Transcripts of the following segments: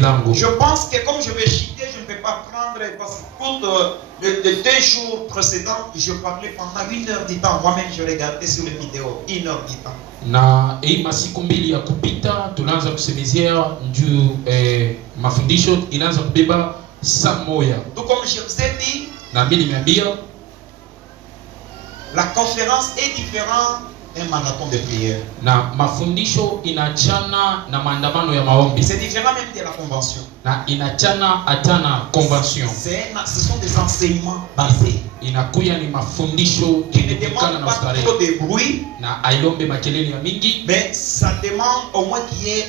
milango. Je pense que comme je vais chiter, je ne vais pas prendre parce que les 2 jours précédents, je parlais pendant 1 heure du temps. Moi-même, je regardais sur les vidéos 1 heure du temps. Na masiku mbili ya kupita tunaanza kusemezea juu mafundisho inaanza kubeba saa moja. Tout comme je vous ai dit, na mimi nimeambia la conférence est différente d'un marathon de prière. Na mafundisho inachana na maandamano ya maombi. C'est différent même de la convention. Na inachana atana convention. Ce sont des enseignements basés. Inakuya ni mafundisho qui ne demande pas trop de bruit. Na ailombe makelele ya mingi. Mais ça demande au moins qu'il y ait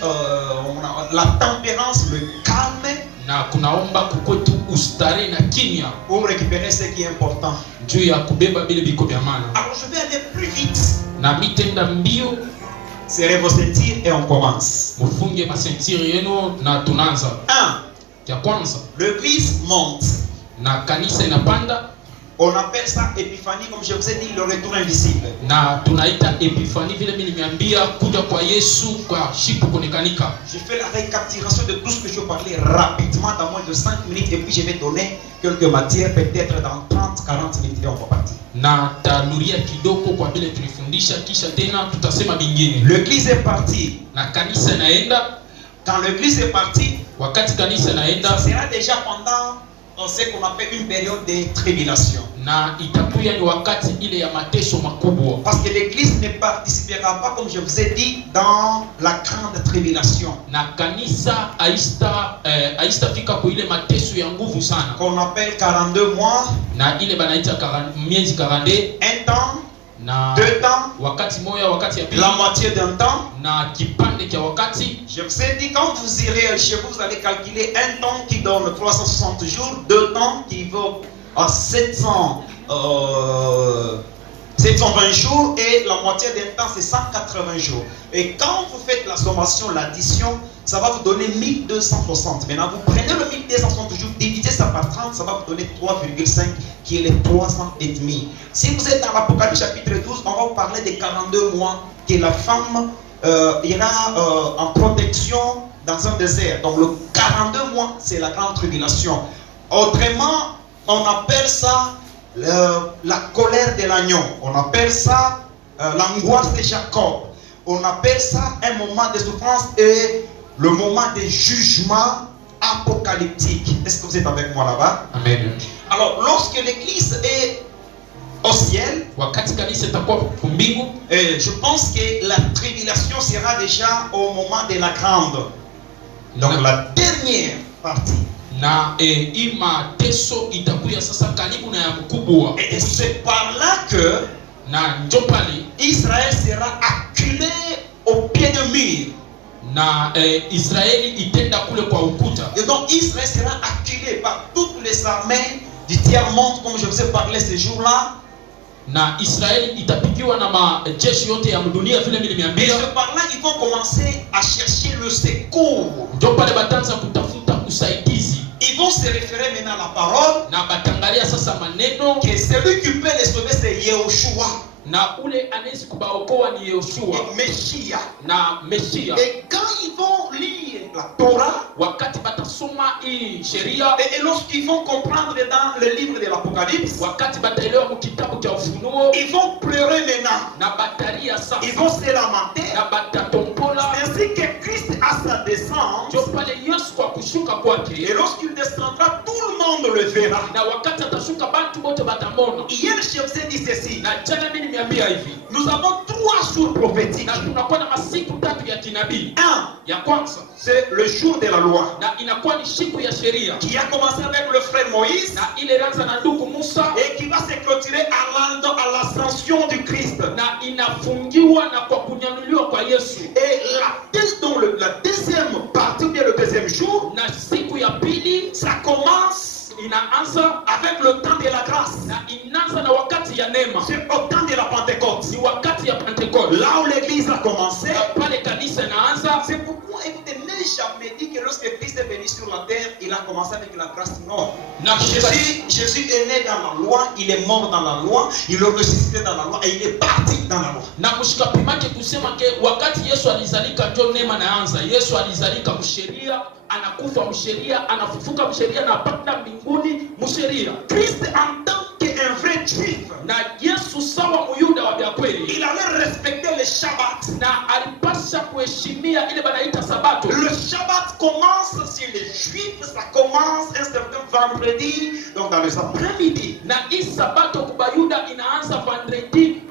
la tempérance, le calme. Na kunaomba kukwetu ustare na kimya. Pour récupérer ce qui est important. Juu ya kubeba bile biko vya maana. Alors je vais aller plus vite. Na mitenda mbio. Serrez vos ceintures et on commence. Mufunge masentiri yenu na tunaanza. 1. Ya kwanza. L'église monte. Na kanisa inapanda. On appelle ça épiphanie, comme je vous ai dit, le retour invisible. Na tunaita épiphanie vile mimi nimeambia kuja kwa Yesu kwa shipu konekanika. Je fais la récapitulation de tout ce que je parlais rapidement dans moins de 5 minutes et puis je vais donner quelques matières peut-être dans 30-40 minutes et on va partir. Na taluria kidogo kwa vile tulifundisha kisha tena tutasema bingine. L'église est partie. Na kanisa naenda. Quand l'église est partie, wakati kanisa naenda, ça sera déjà pendant ce qu'on appelle une période de tribulation. Na itakuya ni wakati ile ya mateso makubwa. Parce que l'église ne participera pas, comme je vous ai dit, dans la grande tribulation. Na kanisa aista fika kwa ile mateso ya nguvu sana. Qu'on appelle 42 mois. Na ile banaita miezi 42. Un temps. Na 2 temps. Wakati moya, wakati ya pili. La moitié d'un temps. Na kipande kia wakati. Je vous ai dit, quand vous irez chez vous, vous allez calculer un temps qui donne 360 jours, 2 temps qui vaut à 720 jours et la moitié d'un temps c'est 180 jours. Et quand vous faites la sommation, l'addition, ça va vous donner 1260. Maintenant, vous prenez le 1260 jours, divisez ça par 30, ça va vous donner 3,5 qui est les 300 et demi. Si vous êtes dans l'Apocalypse chapitre 12, on va vous parler des 42 mois que la femme ira en protection dans un désert. Donc le 42 mois, c'est la grande tribulation. Autrement, on appelle ça la colère de l'agneau. On appelle ça l'angoisse de Jacob. On appelle ça un moment de souffrance et le moment de jugement apocalyptique. Est-ce que vous êtes avec moi là-bas? Amen. Alors, lorsque l'église est au ciel, je pense que la tribulation sera déjà au moment de la grande. Donc la dernière partie. Na ima teso itakuya sasa karibu na ya mkubwa. Et c'est par là que na njopali Israël sera acculé au pied de mur. Na Israeli itenda kule kwa ukuta. Et donc Israël sera acculé par toutes les armées du tiers-monde, comme je vous ai parlé ces jours-là. Na Israeli itapigiwa na majeshi yote ya dunia vile mimi nimeambia. Et c'est par là qu'ils vont commencer à chercher le secours. Ndio pale batanza kutafuta usaidizi. Ils vont se référer maintenant à la parole. Na batangalia sasa maneno que celui qui peut les sauver c'est Yehoshua. Na ule anaweza kubaokoa ni Yehoshua. Meshia. Na Meshia. Et quand ils vont lire la Torah, wakati batasoma hii sheria, et lorsqu'ils vont comprendre dans le livre de l'Apocalypse, wakati bataelewa mkitabu cha Ufunuo, ils vont pleurer maintenant. Na batalia sasa. Ils vont se lamenter. Na batatombola. C'est ainsi que Christ a sa descente. Ndio pale Yesu kwa kushuka kwake. Et lorsqu'il descendra, tout le monde le verra. Na wakati atashuka bantu bote batamona. Hier je vous ai dit ceci. Na jana mimi nimeambia hivi. Nous avons 3 jours prophétiques. Na tunakuwa na masiku 3 ya kinabii. Un, ya kwanza c'est le jour de la loi. Na inakuwa ni siku ya sheria. Qui a commencé avec le frère Moïse. Na ile ilianza na ndugu Musa. Et qui va se clôturer à l'ascension du Christ. Na inafungiwa na kwa kunyanyuliwa kwa Yesu. Et la deuxième partie, ou bien le deuxième jour, na siku ya pili, ça commence inaanza avec le temps de la grâce. Na inaanza na wakati ya neema. C'est au temps de la Pentecôte. Ni wakati ya Pentecôte. Là où l'église a commencé. Na pale kanisa inaanza. C'est pourquoi écoutez, n'ai jamais dit que lorsque Christ est venu venu sur la terre, il a commencé avec la grâce. Non. Na Jésus est né dans la loi, il est mort dans la loi, il est ressuscité dans la loi et il est parti dans la loi. Na kushikapimake kusema ke wakati Yesu alizalika ndio neema naanza. Yesu alizalika msheria, anakufa msheria, anafufuka msheria na apanda mbinguni msheria. Christ en tant qu'un vrai juif, Na Yesu sawa muyuda wa kweli, il allait respecter le Shabbat. na alipasha kuheshimia ile banaita sabato. Le Shabbat commence chez les Juifs, ça commence un certain vendredi, donc dans les après-midi. Na hii sabato kubayuda inaanza vendredi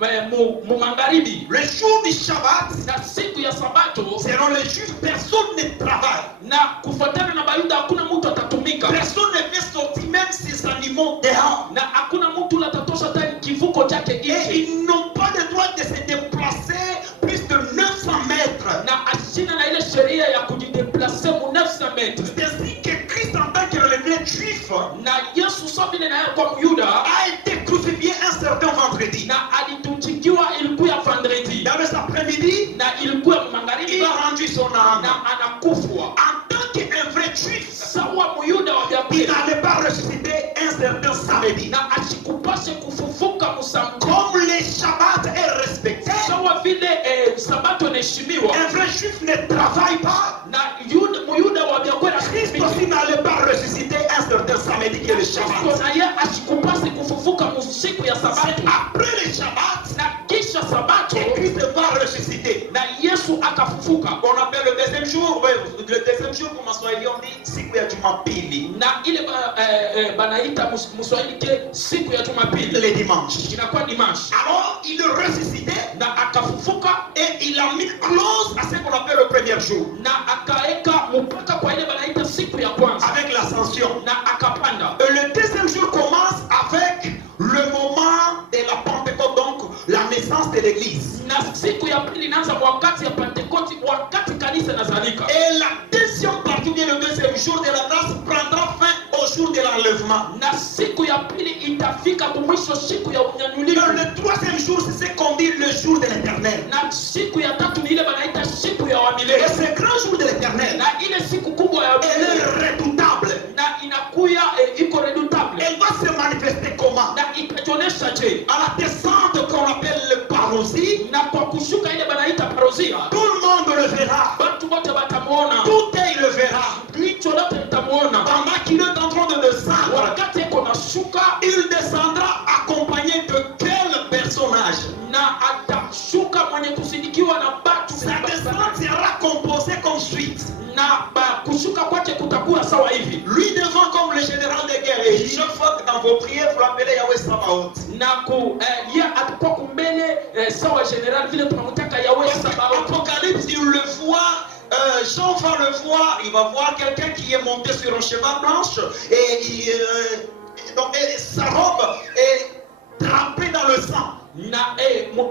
mu magharibi. Le jour du Shabbat, Na siku ya sabato, selon les Juifs, personne ne travaille. na kufuatana na bayuda hakuna mtu atatumika. Personne ne peut sortir même ses animaux dehors. Na hakuna mtu atatosha hata kivuko chake Et nje. ils n'ont pas le droit de se déplacer plus de 900 mètres. Na ashina na ile sheria ya kujideplace mu 900 metres. C'est ainsi que Christ en tant que le vrai juif Na Yesu sabile na yeye kwa Myuda a été crucifié un certain vendredi. na alituchikiwa ilikuwa ya vendredi. Dans les après-midi, Na ilikuwa il magharibi a rendu son âme. na anakufwa. En tant qu'un vrai juif, Sawa Myuda wa il pili n'allait pas ressusciter un certain samedi. na asikupashe kufufuka musamko. Comme le Shabbat est respecté, Sawa vile sabato inaheshimiwa un vrai juif ne travaille pas. na Myuda wa kweli Christ aussi n'allait pas ressusciter un certain samedi qui est le Shabbat. na yeye asikupase kufufuka musiku ya C'est sabato. après le Shabbat Na kisha sabato que Christ va ressusciter. na Yesu akafufuka. On appelle le deuxième jour, le deuxième jour pour Maswahili on dit siku ya Jumapili, Na ile banaita Mswahili ke siku ya Jumapili le dimanche. inakuwa dimanche. Alors il ressuscitait Na akafufuka et il a mis close à ce qu'on appelle le premier jour na akaeka mpaka kwa ile banaita siku ya kwanza avec l'ascension. na akapanda. Et le deuxième jour commence avec le moment de la Pentecôte, donc la naissance de l'église. Na siku ya pili inaanza wakati ya Pentecoste, wakati kanisa nazalika. Et la deuxième partie, bien le deuxième jour de la grâce, prendra fin au jour de l'enlèvement. Na siku ya pili itafika kumwisho siku ya Et unyanyulifu. le troisième jour, c'est ce qu'on dit le jour de l'éternel. Na siku ya tatu ni ile banaita siku ya Et wamilele. ce grand jour de l'éternel, Na ile siku kubwa ya elle wamilele est redoutable. na inakuya iko redoutable. Elle va se manifester comment? Na itajonesha je À la descente qu'on appelle le parousie, na kwa kushuka ile banaita parozia, tout le monde le verra. watu wote watamuona, Tout œil le verra. jicho lote litamuona. Pendant qu'il est en train de descendre, Wakati iko nashuka il descendra accompagné de quel personnage? na atashuka mwenye kusindikiwa na batu. Sa descente sera composée comme suite. Na kushuka kwake kutakuwa sawa hivi. Lui devant comme le général de guerre. Et chaque fois que dans vos prières, vous l'appelez Yahweh Sabaoth. Na ye atakuwa kumbele sawa general vile tunamtaka Yahweh Sabaoth. Apocalypse, il le voit. Jean va le voir, il va voir quelqu'un qui est monté sur un cheval blanche et, donc, sa robe est trempée dans le sang. Na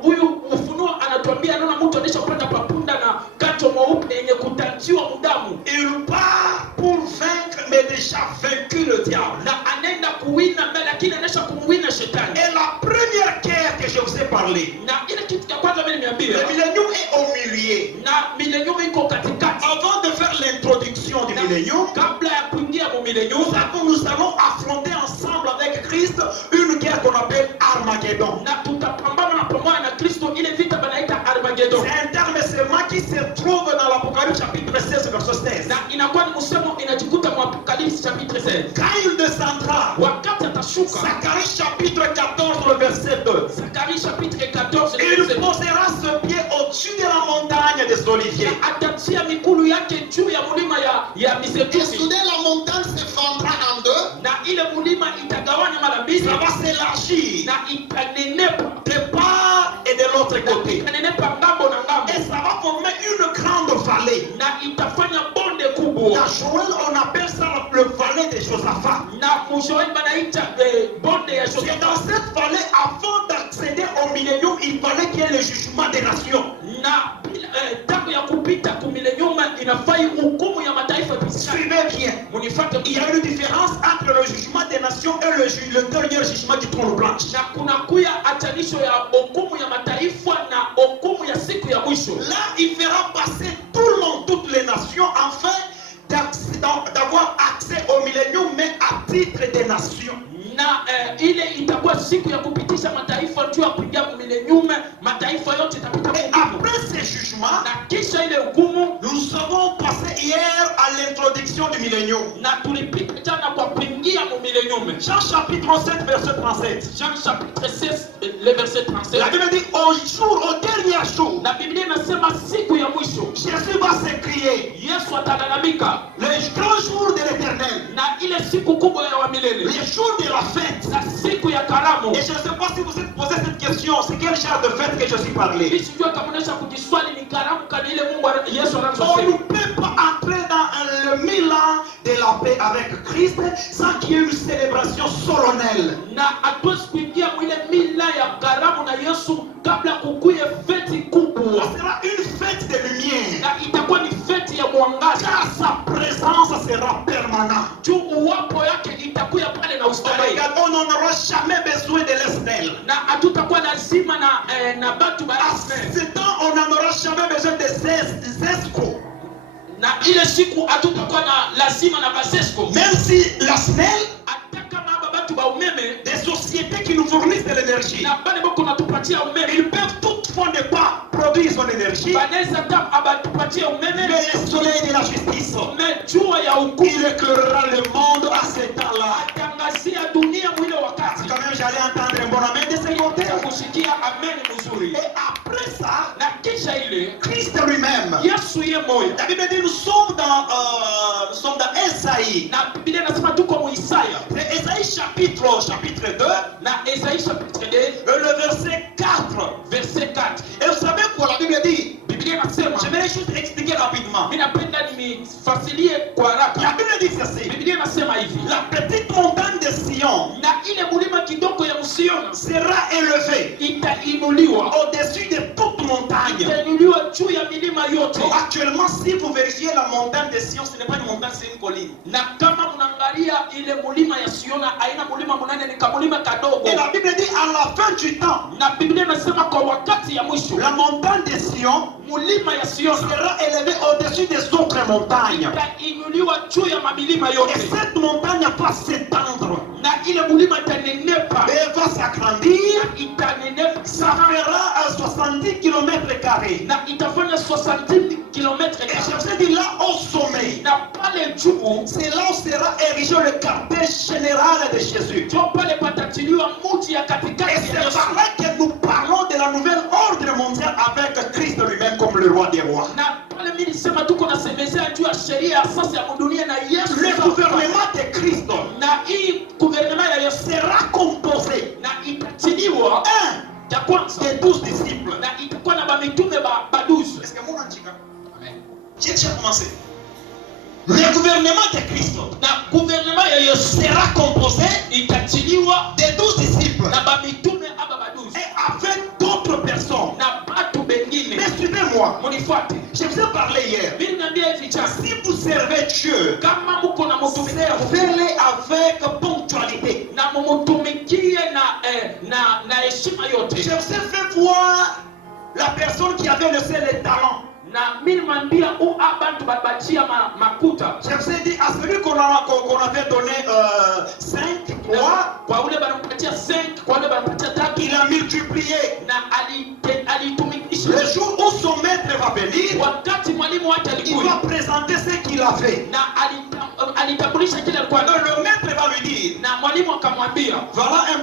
huyu Ufunuo anatuambia anaona mtu anisha kwenda kwa punda na kato mweupe yenye kutanchiwa mudamu. Il part pour vaincre, mais déjà vaincu le diable. Na anaenda kuwina mbele lakini anaisha kumwina shetani. Et la première guerre que je vous ai parlé, Na ile kitu cha kwanza mimi nimeambia, le millénium est au milieu. na millennium iko katikati. Avant de faire l'introduction du millénium, Kabla ya kuingia mu millennium, nous allons affronter ensemble avec Christ une guerre qu'on appelle Armageddon. na tutapambana na pamoja na Kristo ile vita banaita Armageddon. C'est un terme seulement qui se trouve dans l'Apocalypse chapitre 16 verset 16. Na inakuwa ni msemo inajikuta mu Apocalypse chapitre 16. Quand il descendra, Wakati atashuka, Zacharie chapitre 14 le verset 2, Zacharie chapitre 14 il posera ce pied au-dessus de la montagne des Oliviers. atatia mikulu yake juu ya mulima ya Et mizeituni, soudain la montagne se fendra en deux, na ile mulima itagawanya mara mbili ça va s'élargir na itanenepa de part et de l'autre côté. itanenepa ngambo na ngambo Et ça va former une grande vallée. na itafanya bonde kubwa. Dans Joël, on appelle ça le vallée de Josaphat. Na Mshoaib banaita bonde ya C'est Josaphat. dans cette vallée, avant d'accéder au millénium, il fallait qu'il y ait le jugement des nations. Na tangu ya kupita kumileniuma inafai hukumu ya mataifa pisikani. Suivez bien. Munifuate. Il y a une différence entre le jugement des nations et le dernier jugement du trône blanc. Na kuna kuya atanisho ya hukumu ya mataifa na hukumu ya siku ya mwisho. Là, il fera passer tout le monde, toutes les nations, afin d'avoir titre des nations. Na ile itakuwa siku ya kupitisha mataifa juu ya kuingia milenium, mataifa yote itapita. Et après ces jugements, na kisha ile hukumu, nous avons passé hier à l'introduction du millénium. na tulipita jana kwa kuingia mu milenium. Jean chapitre 7 verset 37. Jean chapitre 16 le verset 37. La Bible dit au dernier jour, Na Biblia inasema siku ya mwisho Jésus va s'écrier, Yesu atalalamika, le grand jour de l'éternel, na ile siku kubwa ya milele, le jour de la fête. na siku ya karamu. Et je ne sais pas si vous êtes posé cette question, c'est quel genre de fête que je suis parlé. Nisijua kama unaweza kujiswali ni karamu kani ile Mungu Yesu On ne anazosema. peut pas entrer dans le 1000 ans de la paix avec Christ sans qu'il y ait une célébration solennelle. Na hatuwezi kuingia mwile mila ya karamu na Yesu kabla kukuye feti kubwa. Ce sera une fête de lumière. Na itakuwa ni feti ya mwangaza. Car sa présence sera permanente. Juu uwapo yake itakuya pale na ustarehe. Regarde, on n'aura jamais besoin de l'Esnel. Na hatutakuwa lazima na batu ba À Esnel. ce temps, on n'en aura jamais besoin de escrocs. Na ile siku hatutakuwa na lazima na basesko. Même si l'Esnel, Hata kama aba batu ba umeme, des sociétés qui nous fournissent de l'énergie, na bale bako natupatia umeme, ils peuvent toutefois ne pas produire son énergie. banaweza ta abatupatia umeme, Mais le soleil de la justice, me jua ya hukumu il éclairera le monde à ce temps-là. atangazia dunia mwile wakati. Quand même, j'allais entendre un bon amen de ce côté. Kusikia amen mzuri. Et après ça, Na kisha ile Christ lui-même. Yesu ye moyo. La Bible dit nous sommes dans Esaïe. Na Biblia inasema tuko mu Isaya. C'est Esaïe chapitre 2, Na Isaia chapitre 2 le verset 4. verset 4. Et vous savez quoi la Bible dit? Biblia inasema, J'aimerais juste expliquer rapidement. mimi napenda nimefasilie kwa La haraka. Bible dit ceci. Biblia inasema hivi, La petite montagne de Sion na ile mulima kidogo ya Msiona sera élevée itainuliwa, au-dessus de toute montagne. itainuliwa juu ya milima yote. Donc, actuellement, si vous vérifiez la montagne de Sion, ce n'est pas une montagne, c'est une colline. Na kama mnaangalia ile mulima ya Siona, haina mulima munane, ni kamulima kadogo. Et la Bible dit à la fin du temps, Na Biblia inasema kwa wakati ya mwisho, la montagne de Sion mulima ya Siona sera élevée au-dessus des autres montagnes. itainuliwa juu ya mamilima Et yote. cette montagne va s'étendre. Na ile mulima itanenepa, Et elle va s'agrandir. itanenepa Ça sana, fera à 70 km². na itafanya 60 km. Et je vous dis là au sommet, Na pale juu c'est là où sera érigé le quartier général de Jésus. ndio pale patatiliwa muji ya Et katikati c'est ya Yesu. par là que nous parlons de la nouvelle ordre mondiale avec Christ lui-même comme le roi des rois. Na pale mimi nisema tuko nasemezea juu ya sheria ya sasa ya dunia na Yesu. Le gouvernement de Christ Na hii gouvernement ya Yesu sera composé na itatiliwa ya kwanza des 12 disciples. na itakuwa na bamitume ba 12. Est-ce que mon antika? Amen. J'ai déjà commencé. Le gouvernement de Christ Na gouvernement ya Yesu sera composé itatiliwa des 12 disciples na bamitume aba ba 12 et avec d'autres personnes. na batu bengine. Mais suivez-moi. Munifuate. Je vous ai parlé hier. Mimi niambia hivi cha, Si vous servez Dieu, kama mko na mtumikia servez-le avec ponctualité. na mumutumikie na heshima yote. Je vous ai fait voir la personne qui avait laissé les talents. Na mimi nimwambia abantu babachia makuta. Je vous ai dit à celui qu'on avait donné 5, 3, Kwa ule banampatia 5, kwa ule banampatia 3, il a multiplié. na alitumikisha. Le jour où son maître va venir, Wakati mwalimu wake il va alikuja présenter ce qu'il a fait. na alitambulisha kile alikuwa Alors le maître va lui dire, na mwalimu akamwambia, voilà un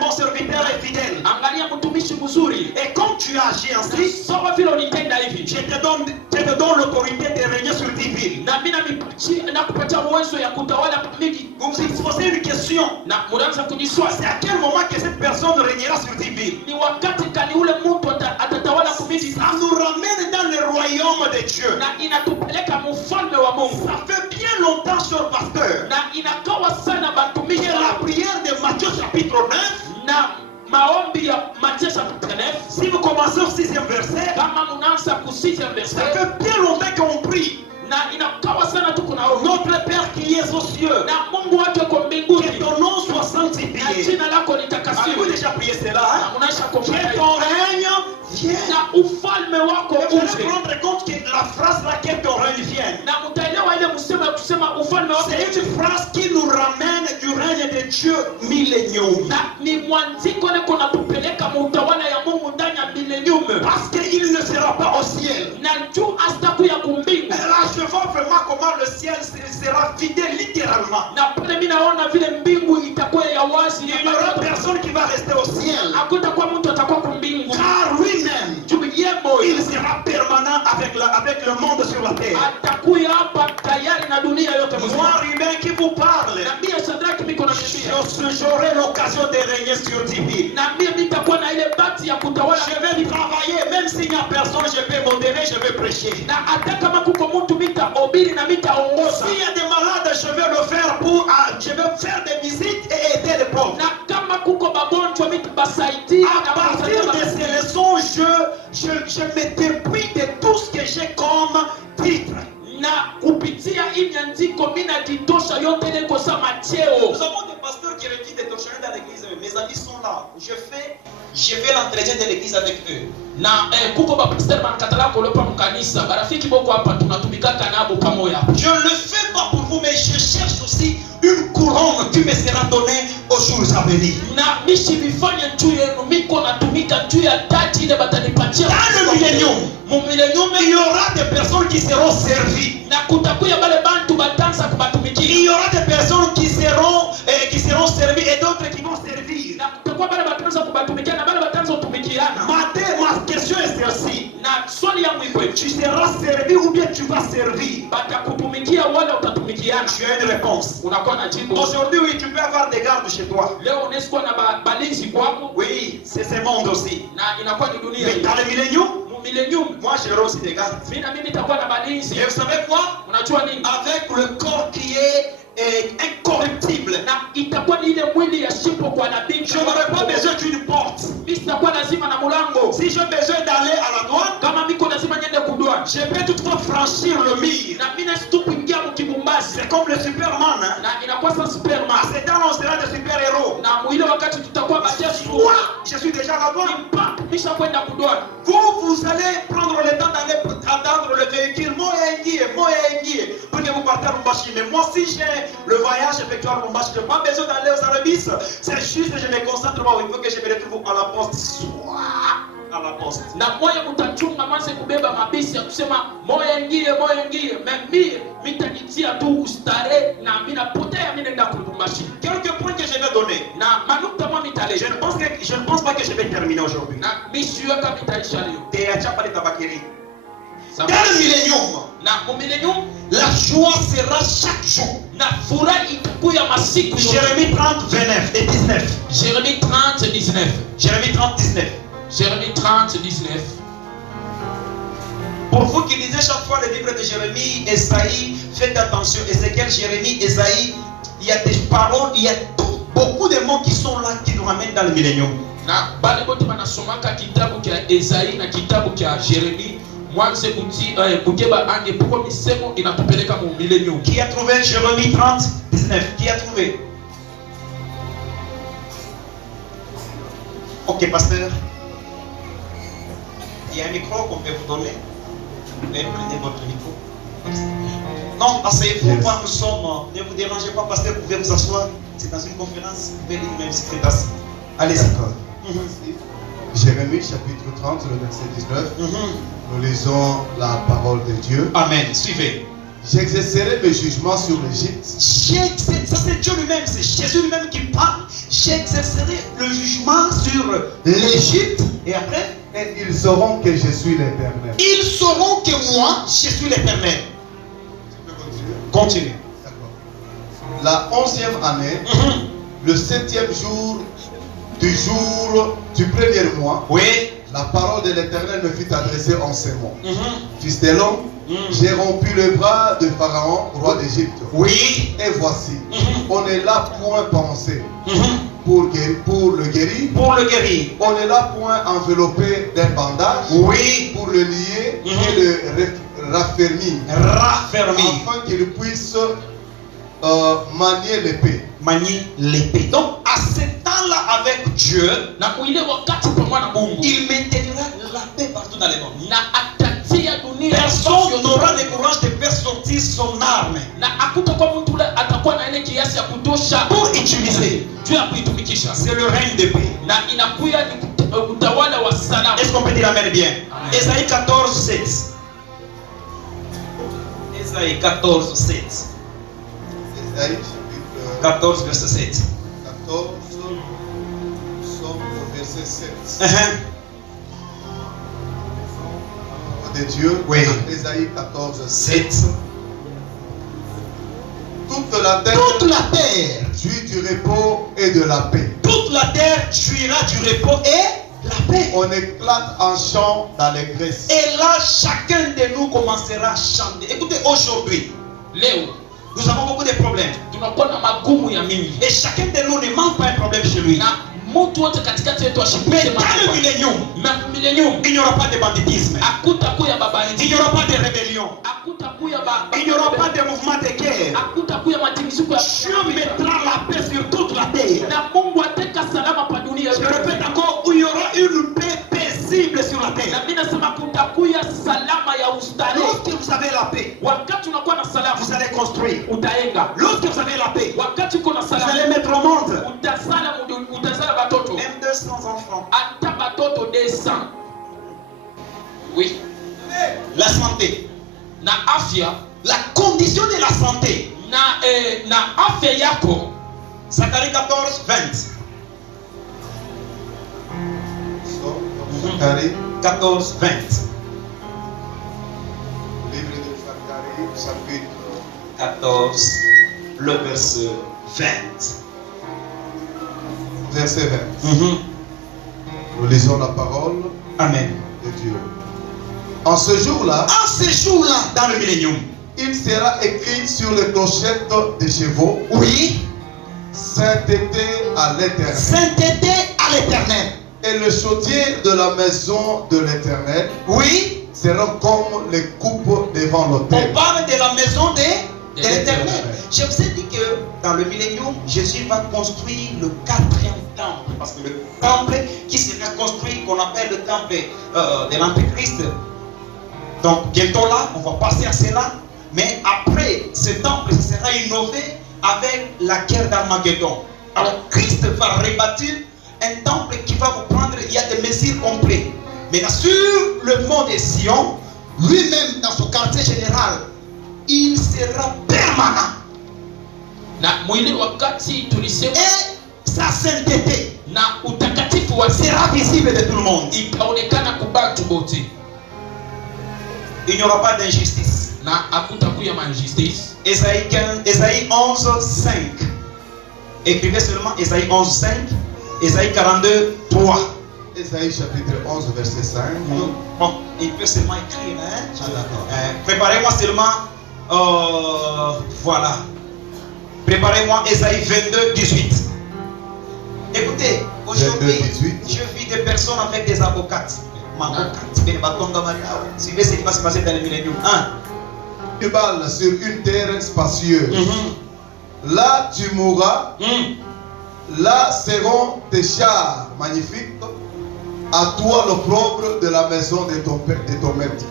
bon serviteur et fidèle. angalia mtumishi mzuri, Et comme tu as agi ainsi, sawa vile ulitenda hivi, je te donne l'autorité de régner sur 10 villes. na mimi nakupatia uwezo ya kutawala miji. Vous vous posez une question. Na mnaanza kujiswali, C'est à quel moment que cette personne régnera sur 10 villes? ni wakati kani ule mtu atatawala kumiji. Ça nous ramène dans le royaume de Dieu. Na inatupeleka mfalme wa Mungu. Ça fait bien longtemps, cher pasteur, Na inakawa sana batumishi que la prière de Matthieu chapitre 9, na maombi ya Matthieu chapitre 9. si vous commencez au 6e verset, Kama mnaanza kusija ça verset, fait bien longtemps qu'on prie. na inakawa sana tuko na ombi. Notre Père qui est aux cieux, Na Mungu wake kwa que mbinguni, ton nom soit na sanctifié. jina lako Avez-vous litakasiwe. déjà prié cela? Na Hein? mnaisha Que kuomba ton règne vienne. na ufalme wako Et vous allez uje. prendre compte que la phrase là, que ton règne vienne, Na mtaelewa ile msemo ya kusema ufalme wake. C'est une phrase qui nous ramène du règne de Dieu millénium. Na ni mwanziko ile kuna tupeleka mutawala ya Mungu ndani ya millennium. Parce qu'il ne sera pas au ciel. Na juu asitakuya kumbingu. Et là je vois vraiment comment le ciel sera vidé littéralement. Na pale mimi naona vile mbingu itakuwa ya wazi. Il n'y aura personne qui va rester au ciel. Hakutakuwa mtu atakuwa kumbingu. Car lui-même, il sera permanent avec le monde sur la terre. Atakuya hapa tayari na dunia yote mzima. Moi lui-même qui vous parle, j'aurai l'occasion de régner sur 10 000. Je vais travailler, même s'il n'y a personne, je vais modérer, je vais prêcher. S'il y a des malades, je vais le faire je vais faire des visites et aider les pauvres. À partir de ces leçons, je me dépouille de tout ce que j'ai comme titre. Na kupitia inyandiko mina jitosha yote ile kwa sama cheo. Nous avons des pasteurs qui refusent de torcher dans l'église. Mes amis sont là. Je fais l'entretien de l'église avec eux. Na kuko ba pasteur banakatala kulopa mkanisa. Barafiki boko hapa tunatumikaka nabo pamoja. Je ne le fais pas pour vous, mais je cherche aussi une couronne qui me sera donnée aux jours à venir. Na mishi bifanya juu yenu miko natumika juu ya taji ile batanipatia. Dans le millénium, il y aura des personnes qui seront servies. Na kutakuya bale bantu batanza kubatumikia. Il y aura des personnes qui seront servies et d'autres qui vont servir. Na kutakuwa bale batanza kubatumikia na bale batanza kutumikiana. Ma question est celle-ci. Na swali yangu iko hivi. Tu seras servi ou bien tu vas servir? Batakutumikia wala utatumikiana. Tu as une réponse. Unakuwa na jibu. Aujourd'hui, oui, tu peux avoir des gardes chez toi. Leo unaweza na balinzi kwako. Oui, c'est ce monde aussi. Na inakuwa ni dunia. Mais dans le millénium, moi j'aurai aussi des gardes. Mimi nitakuwa na balinzi. Et vous savez quoi? Unajua nini? Avec le corps qui est incorruptible. Na itakuwa ni ile mwili ya shipo kwa nabii. Je n'aurai pas besoin d'une porte. Mimi sitakuwa lazima na mlango. Si j'ai besoin d'aller à la douane, kama miko lazima niende kudouane, je peux toutefois franchir le mur. Na mimi nasitukuingia mkibumbazi. C'est comme le Superman, hein? Na inakuwa sa Superman. À cet temps on sera des super-héros. Na mwile wakati tutakuwa bajeshi. Je suis déjà là-bas. Misha kwenda kudouane. Vous allez prendre le temps d'aller attendre le véhicule. Moi pour que vous partez à Lubumbashi. Mais moi si j'ai le voyage effectué à Lubumbashi, je n'ai pas besoin d'aller aux Arabis. C'est juste que je me concentre là où il faut que je me retrouve à la poste. À la poste. Na moyo mtachunga manze kubeba mabisi ya kusema moyo ingie. Mimi mitajitia tu ustare na mimi napotea mimi nenda kulumbashi. Quelques points que je vais donner. Na manukta mwa mitale. Je ne pense pas que je vais terminer aujourd'hui. Na mishiweka mitaisha leo. Te achapa le tabakiri. Dans Dans le millénium, la joie sera chaque jour. Na furaha itakuya masiku. Jérémie 30, 29 et 19. Jérémie 30, 19. Jérémie 30, 19. Jérémie 30, 19. Pour vous qui lisez chaque fois le livre de Jérémie, Esaïe, faites attention. Ézéchiel, Jérémie, Esaïe, il y a des paroles, il y a beaucoup de mots qui sont là qui nous ramènent dans le millénium. Na bale bote banasomaka kitabu kia Esaïe na kitabu kia Jérémie. Mwanze kukeba ange poko misemo inatupeleka mu millennium. Qui a trouvé Jérémie 30, 19? Qui a trouvé? Ok, pasteur. Il y a un micro qu'on peut vous donner. Vous pouvez prendre votre micro. Non, asseyez-vous pas, nous sommes. Ne vous dérangez pas, pasteur, vous pouvez vous asseoir. C'est dans une conférence, vous pouvez lire même si vous êtes assis. Allez-y. Jérémie chapitre 30, le verset 19. Nous lisons la parole de Dieu. Amen. Suivez. J'exercerai mes jugements sur l'Égypte. Ça c'est Dieu lui-même, c'est Jésus lui-même qui parle. J'exercerai le jugement sur l'Égypte. Et après, et ils sauront que je suis l'Éternel. Ils sauront que moi, je suis l'Éternel. Tu peux continuer? Continue. D'accord. La 11e année, le 7e jour du premier mois, oui, la parole de l'Éternel me fut adressée en ces mots. Fils de l'homme, j'ai rompu le bras de Pharaon, roi d'Égypte. Oui. Et voici, on est là point pensé pour le guérir. Pour le guérir. On est là point enveloppé d'un bandage. Oui. Pour le lier et le raffermir. Afin qu'il puisse manier l'épée. Manier l'épée. Donc à ce temps-là avec Dieu, il maintiendra la paix partout dans le monde. Personne n'aura le courage de faire sortir aussi son arme na akutakuwa mtu ule atakuwa na ile kiasi ya kutosha pour utiliser. juu ya kuitumikisha, C'est le règne de paix. na inakuya ni utawala wa salama. Est-ce qu'on peut dire amen bien? Amen. Ésaïe 14, 7. Ésaïe 14, 7. Ésaïe chapitre 14, verset 7. 14, nous sommes au verset 7. Uh-huh. De Dieu, Oui. Ésaïe 14, 7. 7. Toute la terre jouit du repos et de la paix. Toute la terre jouira du repos et la paix. On éclate en chant d'allégresse. Et là, chacun de nous commencera à chanter. Écoutez, aujourd'hui, Leo nous avons beaucoup de problèmes. tunakuwa na magumu ya mingi, Et chacun de nous ne manque pas un problème chez lui. na mtu wote katikati yetu Mais ashikute dans le millénium, millennium il n'y aura pas de banditisme. akutakuya baba Il n'y aura pas de rébellion. akutakuya Il n'y aura pas de mouvement de guerre. akutakuya matingizuko ya Dieu mettra la paix sur toute la terre. na Mungu ateka salama pa dunia. Je répète encore, il y aura une paix paisible sur la terre. Na mimi nasema kutakuya salama ya ustare. Lorsque vous avez la paix, Wakati unakuwa na salama vous allez construire. utaenga. Lorsque vous avez la paix, Wakati uko na vous salama allez mettre au monde utazala batoto même 200 enfants. hata batoto 200. Oui. La santé, Na afya la condition de la santé. na afya yako. Zacharie 14, 20. Zacharie, 14, 20. livre de Zacharie, chapitre 14, le verset 20. verset 20. Nous lisons la parole Amen. de Dieu. En ce jour-là, En ce jour-là, dans le millénium, il sera écrit sur les clochettes des chevaux, oui, sainteté à l'Éternel. sainteté à l'Éternel. Et le chaudier de la maison de l'Éternel Oui, sera comme les coupes devant on l'autel. parle de la maison de l'Éternel. l'Éternel. Je vous ai dit que dans le millénium, Jésus va construire le 4e temple. Parce que le temple qui sera construit, qu'on appelle le temple de l'Antéchrist. Donc bientôt là, on va passer à cela. Mais après, ce temple sera innové avec la guerre d'Armageddon. Alors Christ va rebâtir un temple qui va vous prendre, il y a des mesures complètes. Mais là, sur le mont de Sion, lui-même dans son quartier général, il sera permanent. Na mwili wakati tulisema Et sa sainteté na utakatifu wa sera visible de tout le monde. itaonekana kubatu bote, Il n'y aura pas d'injustice. na hakutakuya injustice. Ésaïe 15, Ésaïe 11, 5. Écrivez seulement Ésaïe 11, 5. Ésaïe 42, 3. Ésaïe chapitre 11, verset 5. Bon, il peut seulement écrire. Hein? Ah, d'accord. Préparez-moi seulement. Voilà. Préparez-moi Ésaïe 22, 18. Écoutez, aujourd'hui, 22, 18. je vis des personnes avec des avocates. Suivez ce qui va se passer dans le millénium. Tu balles sur une terre spacieuse. Là tu mourras. Là seront tes chars magnifiques. À toi l'opprobre de la maison de ton maître.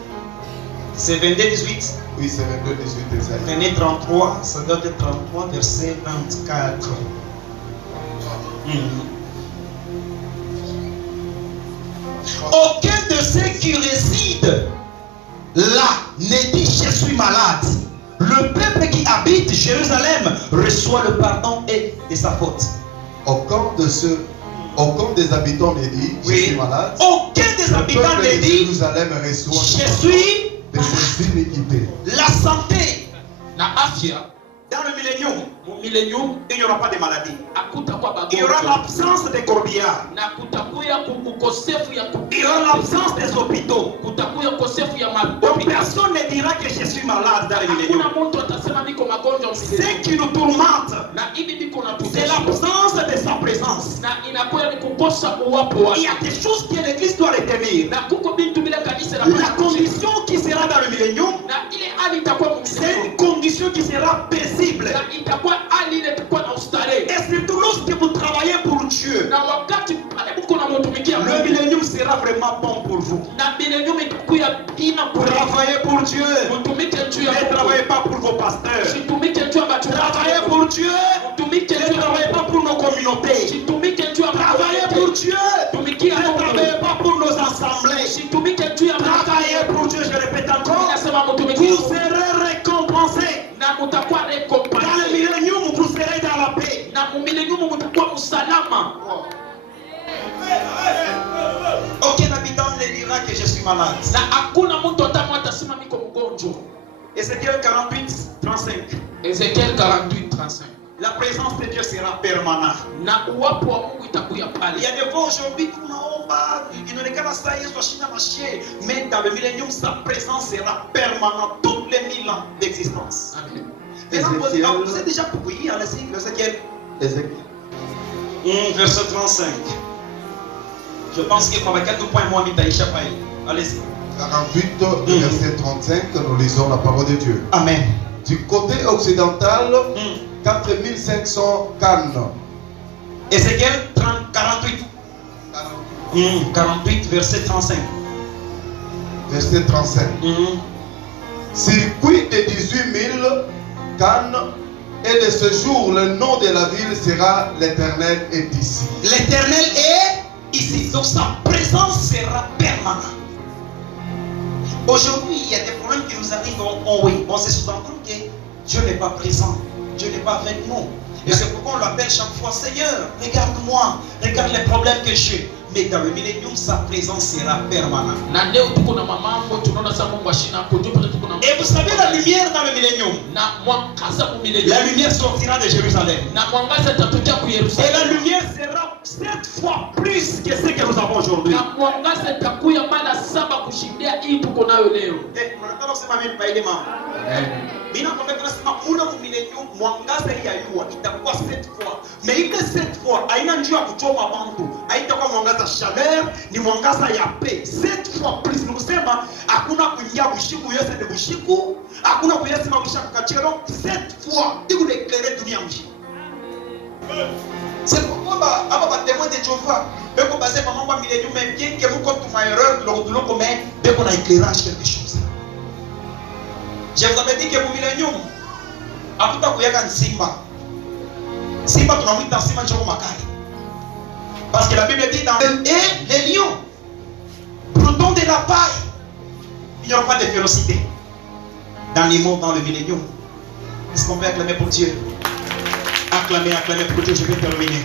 C'est 22, 18. Oui, c'est 22, 18 Ésaïe. Prenez 33, ça doit être 33, verset 24. Aucun de ceux qui résident là ne dit je suis malade. Le peuple qui habite Jérusalem reçoit le pardon et de sa faute. Aucun des habitants ne dit je suis malade. Aucun des Le habitants peuple ne de dit Jérusalem reçoit je suis de ses iniquités. la santé. Na afya Dans le millénium, mu millennium il n'y aura pas de maladie. hakutakuwa Il y aura magonjwa l'absence des corbillards. na kutakuya ukosefu ya Il y aura l'absence des hôpitaux. kutakuya ukosefu ya Donc personne ne dira que je suis malade dans le millénium. hakuna mtu atasema niko magonjwa Ce msile qui nous tourmente, na hivi biko na c'est l'absence de sa présence. na inakuwa ni kukosa uwapo Il y wake a des choses que l'église doit retenir. na kuko bintu bila kanisa La condition qui sera dans le millénium, na ile hali itakuwa mu c'est millennium. une condition qui sera paisible. Na itakuwa hali ile itakuwa na ustarehe Et surtout lorsque vous travaillez pour Dieu, na wakati pale mko na mtumikia le Mungu millénium sera sera vraiment bon pour vous. Na millennium itakuya ina Travaillez pour Dieu. mutumike juu ya Ne Mungu. travaillez pas pour vos pasteurs. Situmike juu ya watu. Travaillez pour Dieu. Mutumike Ne juu ya travaillez pas pour nos communautés. Situmike juu ya Travaillez pour Dieu. Tumikia Ne Mungu. travaillez pas pour nos assemblées. Situmike juu ya Travaillez pour Dieu, je répète encore. Nasema mutumikie Vous serez récompensés. na mutakuwa Dans le récompensé. millénium, vous serez dans la paix. Na mu millennium mutakuwa usalama. Aucun habitant ne dira que je suis malade. Na hakuna mtu atamwa atasema niko mgonjwa. Ézéchiel 48, 35. Ezekiel 48:35. La présence de Dieu sera permanente. Na uwapo wa Mungu itakuya Il y pale. a des fois aujourd'hui, inaonekana saa Yesu ashinda mashie, mais dans le millénium, sa présence sera permanente toutes les 1000 ans d'existence. Amen. Maintenant, vous êtes déjà prié à Ézéchiel. Ézéchiel. Verset 35. Je pense que pour 4 points, moi, Mitaïcha Paï. Allez-y. 48, verset 35, nous lisons la parole de Dieu. Amen. Du côté occidental, 4500 cannes. Ézéchiel 48. 48, verset 35. Verset 35. Circuit de 18 000 cannes, et de ce jour, le nom de la ville sera l'Éternel est ici. L'Éternel est ici. Donc sa présence sera permanente. Aujourd'hui, il y a des problèmes qui nous arrivent. On se sous-entend que Dieu n'est pas présent. Dieu n'est pas avec nous. Et c'est pourquoi on l'appelle chaque fois Seigneur, regarde-moi, regarde les problèmes que j'ai. Mais dans le millénium, sa présence sera permanente. Na leo tuko na mamambo tunaona sa Mungu ashina kutupa tuko na. Et vous savez la lumière dans le millénium. Na mwangaza mu La millennium. lumière sortira de Jérusalem. Na mwangaza itatokea ku Et la Yerusalemu. lumière sera 7 fois plus que ce que nous avons aujourd'hui. Na mwangaza itakuya mara 7 kushindia hii tuko nayo leo. Eh, unataka kusema mimi nipaile mama. Mina kwambia tunasema muda mu millennium mwangaza hii ya jua itakuwa 7 fois. Mais ile 7 fois haina njia ya kuchoma bantu. Haitakuwa mwangaza chaleur, ni mwangaza ya paix. 7 fois plus. Ni kusema hakuna kuingia bushiku yose de bushiku, hakuna kuyasema bushaku kachero. 7 fois iko d'éclairer dunia mzima. C'est pourquoi aba ba témoin de Jéhovah beko basé par mambo millennium mais bien que vous compte ma erreur loko mais beko na éclairage quelque chose. Je vous avais dit que pour millennium akuta kuyaka nsimba. Simba tunamwita simba njoko makali. Parce que la Bible dit dans les lions brouton de la paille. Il n'y aura pas de férocité dans les mots dans le millennium. Est-ce qu'on peut acclamer pour Dieu? Acclamer pour Dieu, je vais terminer.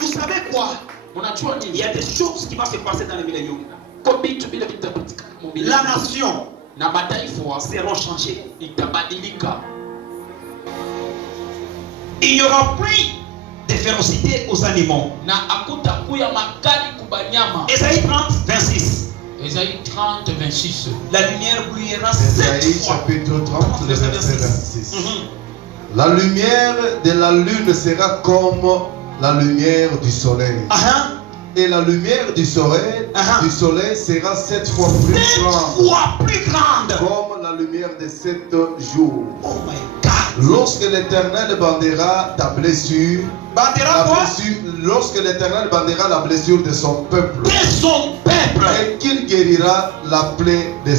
Vous savez quoi? Unajua Il nini? y a des choses qui vont se passer dans le millénium. Kwa vitu vile vitapatikana mu La millennium. nation Na mataifa seront changées. itabadilika. Il n'y aura plus de férocité aux animaux. Na hakutakuya makali kubanyama. Ésaïe 30, 26. Esaïe 30:26. La lumière brillera 7 Ésaïe fois. chapitre 30, le verset 26. Mhm. La lumière de la lune sera comme la lumière du soleil. Et la lumière du soleil sera 7 fois plus 7 grande. fois plus grande. Comme la lumière de 7 jours. Oh my God. Lorsque l'Éternel bandera ta blessure, Bandera quoi? lorsque l'Éternel bandera la blessure de son peuple, De son peuple. et qu'il guérira la plaie de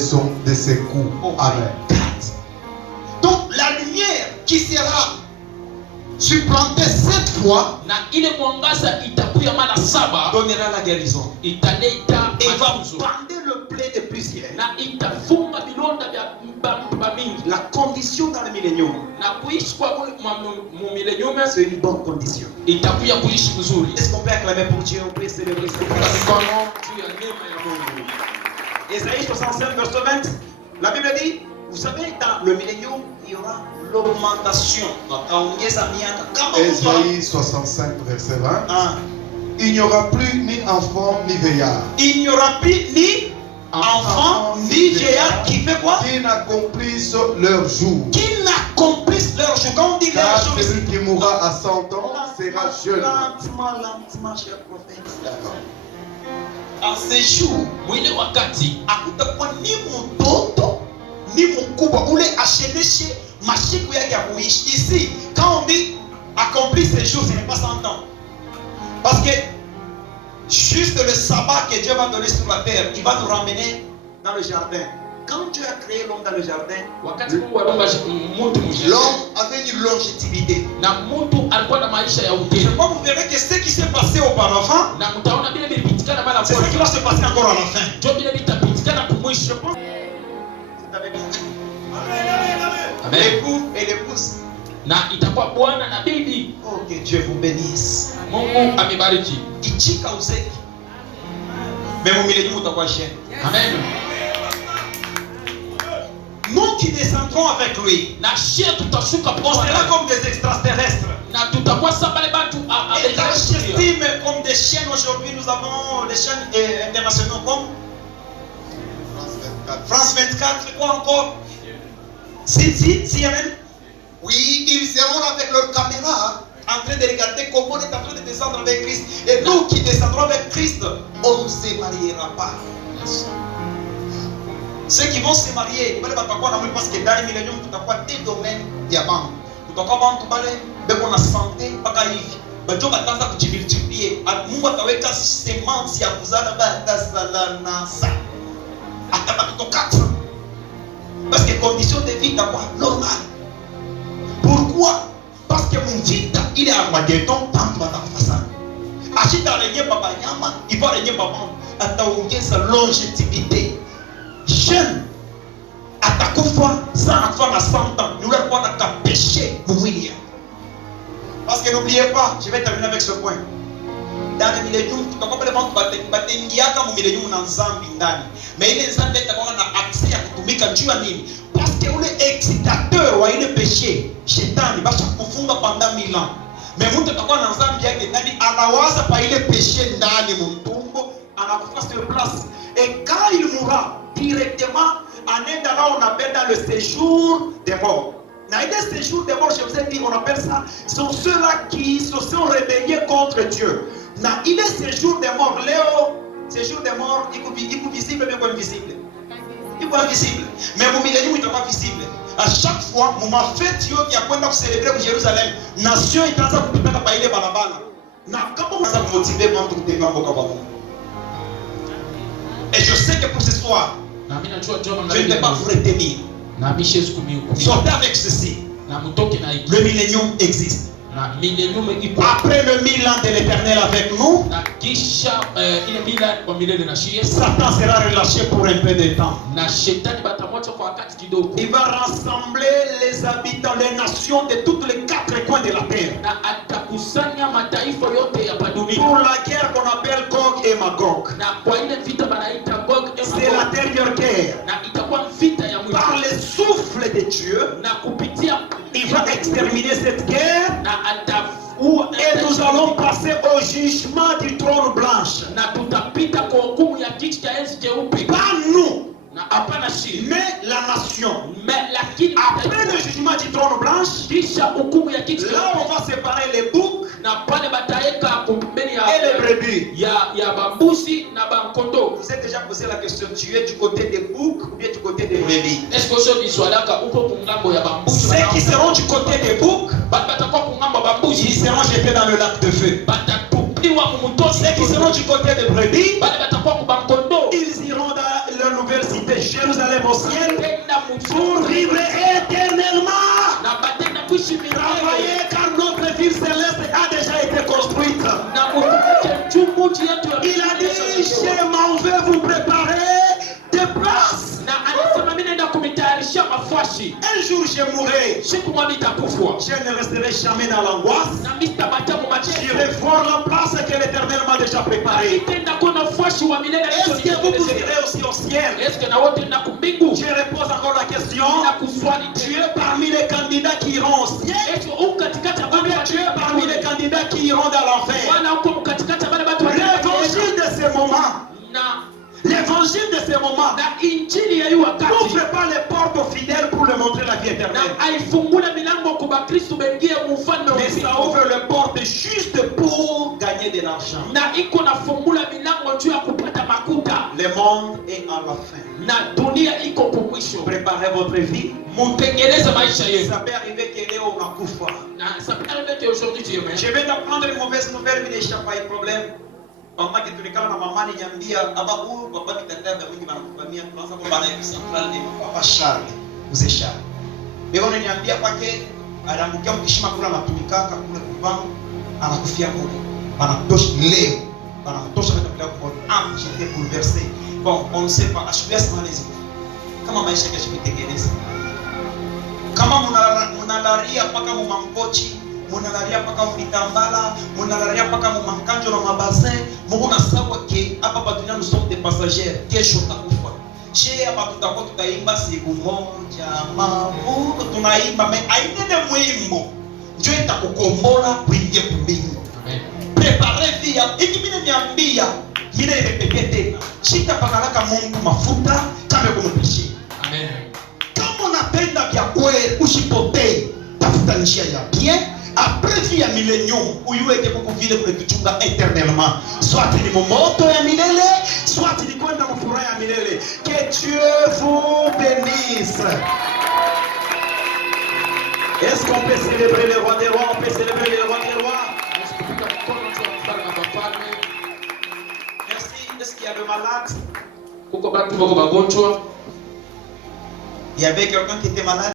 ses coups. Oh Amen. my God. Donc la lumière qui sera supplantée 7 fois Na ile mwangaza itakuya mara 7 donnera la guérison. italeta Et va matunzo. bander le plaie de plusieurs. Na itafunga vilonda vya mingi. La condition dans le millénium, Na kuishi kwa mu millennium c'est une bonne condition. itakuya kuishi mzuri. Est-ce qu'on peut acclamer pour Dieu? On peut célébrer ce Kwa grâce. mikono juu ya neema ya Mungu. Ésaïe 65, verset 20. La Bible dit, vous savez, dans le millénium, il y aura l'augmentation. Ésaïe 65, verset 20. Il n'y aura plus ni enfant ni vieillard. Il n'y aura plus ni enfant ni vieillard qui fait quoi? Qui n'accomplissent leur jour. Qui n'accomplissent leur jour. Quand on dit leur Car jour, celui qui mourra à 100 ans sera jeune. Lentement, cher prophète. En ce jour, Mwile wakati hakutakuwa ni mtoto ni mkubwa ule asheneshe mashiku yake ya kuishi. Ici, quand on dit accomplir ces jours, ce n'est pas 100 ans. Parce que juste le sabbat que Dieu va donner sur la terre, il va nous ramener dans le jardin. Quand Dieu a créé l'homme dans le jardin, l'homme avait une longévité. Je crois que vous verrez que ce qui s'est passé auparavant, c'est ce qui va se passer encore à la fin. Je pense. C'est avec nous. L'époux et l'épouse. Oh, que Dieu vous bénisse. Ichika uzeki. Mais mon millénium utakuwa chien. Amen. Nous qui descendrons avec lui, on sera comme des extraterrestres. Et dans j'estime comme des chaînes aujourd'hui, nous avons des chaînes internationales comme France 24, quoi encore? CNN. Oui, ils seront là avec leur caméra en train de regarder comment on est en train de descendre avec Christ. Et nous qui descendrons avec Christ, on ne se mariera pas. Ceux qui vont se marier, parce que dans les milléniums, tout à quoi des domaines diamants. Tout à quoi, tout à l'heure, on a santé, pas qu'à vivre. Bajo batanza kujimultiplier. Mungu ataweka semence ya kuzala batasala nasa. Atabaki 4. Parce que condition de vie d'abord normale. Pourquoi? Parce que mon vita il est à Mageton, tant de façon. Achita régner papa nyama, il va régner papa. Ataongeza longévité. Jeune, atakufa sans enfant à 100 ans. Nous leur quoi n'a qu'à pécher mourir. Parce que n'oubliez pas, je vais terminer avec ce point. Dans le millénium, tu comprends les gens batengiaka mu millénium na nzambi ndani. Mais ile nzambi itakuwa na accès ya kutumika juu ya nini? Parce que ule excitateur wa ile péché, shetani basha kufunga pendant 1000 ans. Mais mtu atakuwa na nzambi yake ndani anawaza pa ile péché ndani mtumbo, anakufa sur place. Et quand il mourra directement, en est là on appelle dans le séjour des morts. Dans le séjour des morts, je vous ai dit, on appelle ça, sont ceux-là qui se sont réveillés contre Dieu. Dans le séjour des morts, Léo, séjour des morts, il est visible, mais pas invisible. Il est invisible. Mais mon millénium, il n'est pas visible. À chaque fois, mon fête, qui a quoi de célébrer pour Jérusalem, nation est en train de faire des balabala. Comment ça vous motive quand vous êtes dans Et je sais que pour ce soir, je ne vais pas vous retenir. Sortez avec ceci. Le millénium existe. Après le 1000 ans de l'éternel avec nous, Satan sera relâché pour un peu de temps. Il va rassembler les habitants, les nations de tous les 4 coins de la terre. Pour la guerre qu'on appelle Gog et Magog. C'est la dernière guerre. Par le souffle de Dieu, il va exterminer cette guerre. Et nous allons passer au jugement du trône blanche. Pas nous, mais la nation. Après le jugement du trône blanche, là on va séparer les boucs et les brebis. Vous êtes déjà posé la question, tu es du côté des boucs ou bien du côté des brebis? Ceux qui seront du côté des boucs, ils seront jetés dans le lac de feu. Ceux qui seront du côté des brebis, ils iront dans leur nouvelle cité, Jérusalem au ciel, pour vivre éternellement. Travailler car notre ville céleste a déjà été construite. Il a dit, je m'en vais vous préparer des places. Un jour je mourrai. Je ne resterai jamais dans l'angoisse. J'irai voir la place que l'Éternel m'a déjà préparée. Est-ce que vous irez aussi au ciel? Je repose encore la question. Tu es parmi les candidats qui iront au ciel? Ou bien tu es parmi les candidats qui iront dans l'enfer? L'évangile de ce moment. L'évangile de ce moment n'ouvre pas les portes aux fidèles pour leur montrer la vie éternelle. Mais ça ouvre les portes juste pour gagner de l'argent. Le monde est à la fin. Préparez votre vie. Ça peut arriver qu'elle est au Nakoufa. Je vais t'apprendre une mauvaise nouvelle, mais n'échappe pas à un problème. Pendant que tu regardes ma maman, il y a papa qui t'a dit que famille tunaanza kwa bana hivi central ni papa Charles. Mzee Charles. Leo ananiambia pake anaangukia mkishima kula anatumikaka kule kupango anakufia kule. Anatosha leo. Anatosha katika kwa j'étais bouleversé. Bon, on ne sait pas, ashubia sana hizo. Kama maisha yake yashitengeneza. Kama munalaria paka mumampochi, munalaria paka mvitambala, munalaria paka mumankanjo na mabasin, mungu nasawa ke hapa badunia nous sommes des passagers, kesho takufa. Je hapa tutakuwa tutaimba siku moja mavuno tunaimba me ainene mwimbo. Ndio itakukombola kuingia kumbingu. Amen. Prepare via, iki mimi niambia, mimi nirepete tena. Shika pakalaka Mungu mafuta kama kumpishi. Amen. Kama unapenda vya kweli usipotee, tafuta njia ya bien. Après vie ya millennium, uyueke kuku vile kuletuchunga éternellement. Soit ni momoto ya milele, soit ni kwenda mfuraha ya milele. Que Dieu vous bénisse. Est-ce qu'on peut célébrer le roi des rois? On peut célébrer le roi des rois. Merci. Est-ce qu'il y a de malades? Il y avait quelqu'un qui était malade.